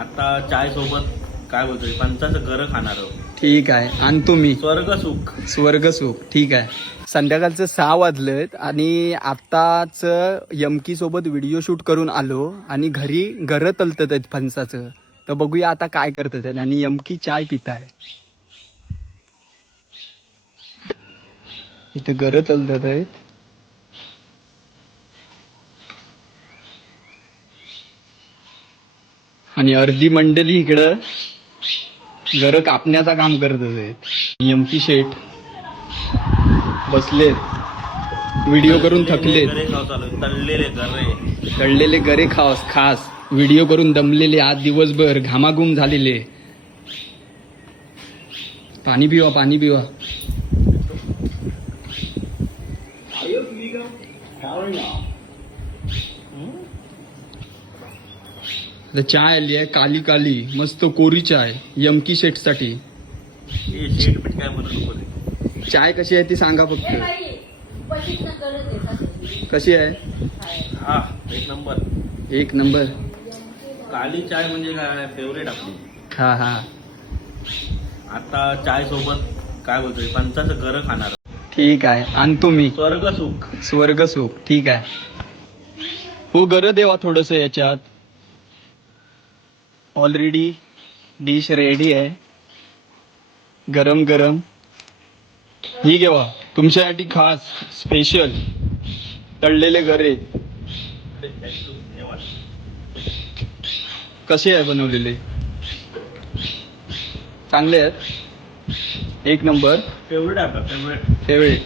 आता चाय सोबत काय बोलतोय पंचाचं घर खाणार आहोत. ठीक आहे. आणि तुम्ही स्वर्ग सुख. स्वर्ग सुख. ठीक आहे. संध्याकाळचं 6 वाजलेत आणि आताच यमकी सोबत व्हिडिओ शूट करून आलो आणि घरी घर तलतत आहेत फणसाचं. तर बघूया आता काय करतात आहेत. आणि यमकी चाय पित आहे. इथे घर तलतत आहेत. आणि अर्धी मंडळी इकडं घर कापण्याचा काम करत आहेत. यमकी शेठ बसलेत व्हिडिओ करून थकलेत. गरे खाऊ चालू आहे. तळलेले गरे. तळलेले गरे खास व्हिडिओ करून दमलेले, आज दिवसभर घामाघूम झालेले. पाणी पिवा. आता चाय आली आहे काली मस्त कोरी चाय यमकी शेठ साठी. हे शेट पीठ काय म्हणत नको. चाय कशी आहे ती सांगा फक्त. कशी आहे? हा एक एक नंबर. काली चाय म्हणजे काय फेवरेट आपली. हा. आता चाय सोबत काय बोलतोय पंचाचं घर खाणार आहोत. ठीक आहे. आणि तुम्ही स्वर्ग सुख. स्वर्ग सुख. ठीक आहे. हो गर देवा थोडस याच्यात. ऑलरेडी डिश रेडी आहे. गरम ही घेवा तुमच्यासाठी खास स्पेशल तळलेले गरे. कसे आहे बनवलेले? चांगले आहेत. एक नंबर. फेवरेट आहे आपला फेवरेट.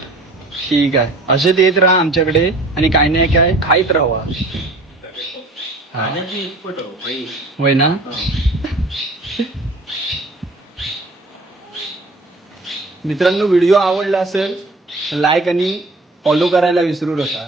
ठीक आहे. असेच येत राहा आमच्याकडे आणि काय नाही काय खाईत राहा. खाण्याची एक्सपर्ट हो भाई. होय ना. मित्रांनो व्हिडिओ आवडला असेल लाईक आणि फॉलो करायला विसरू नका.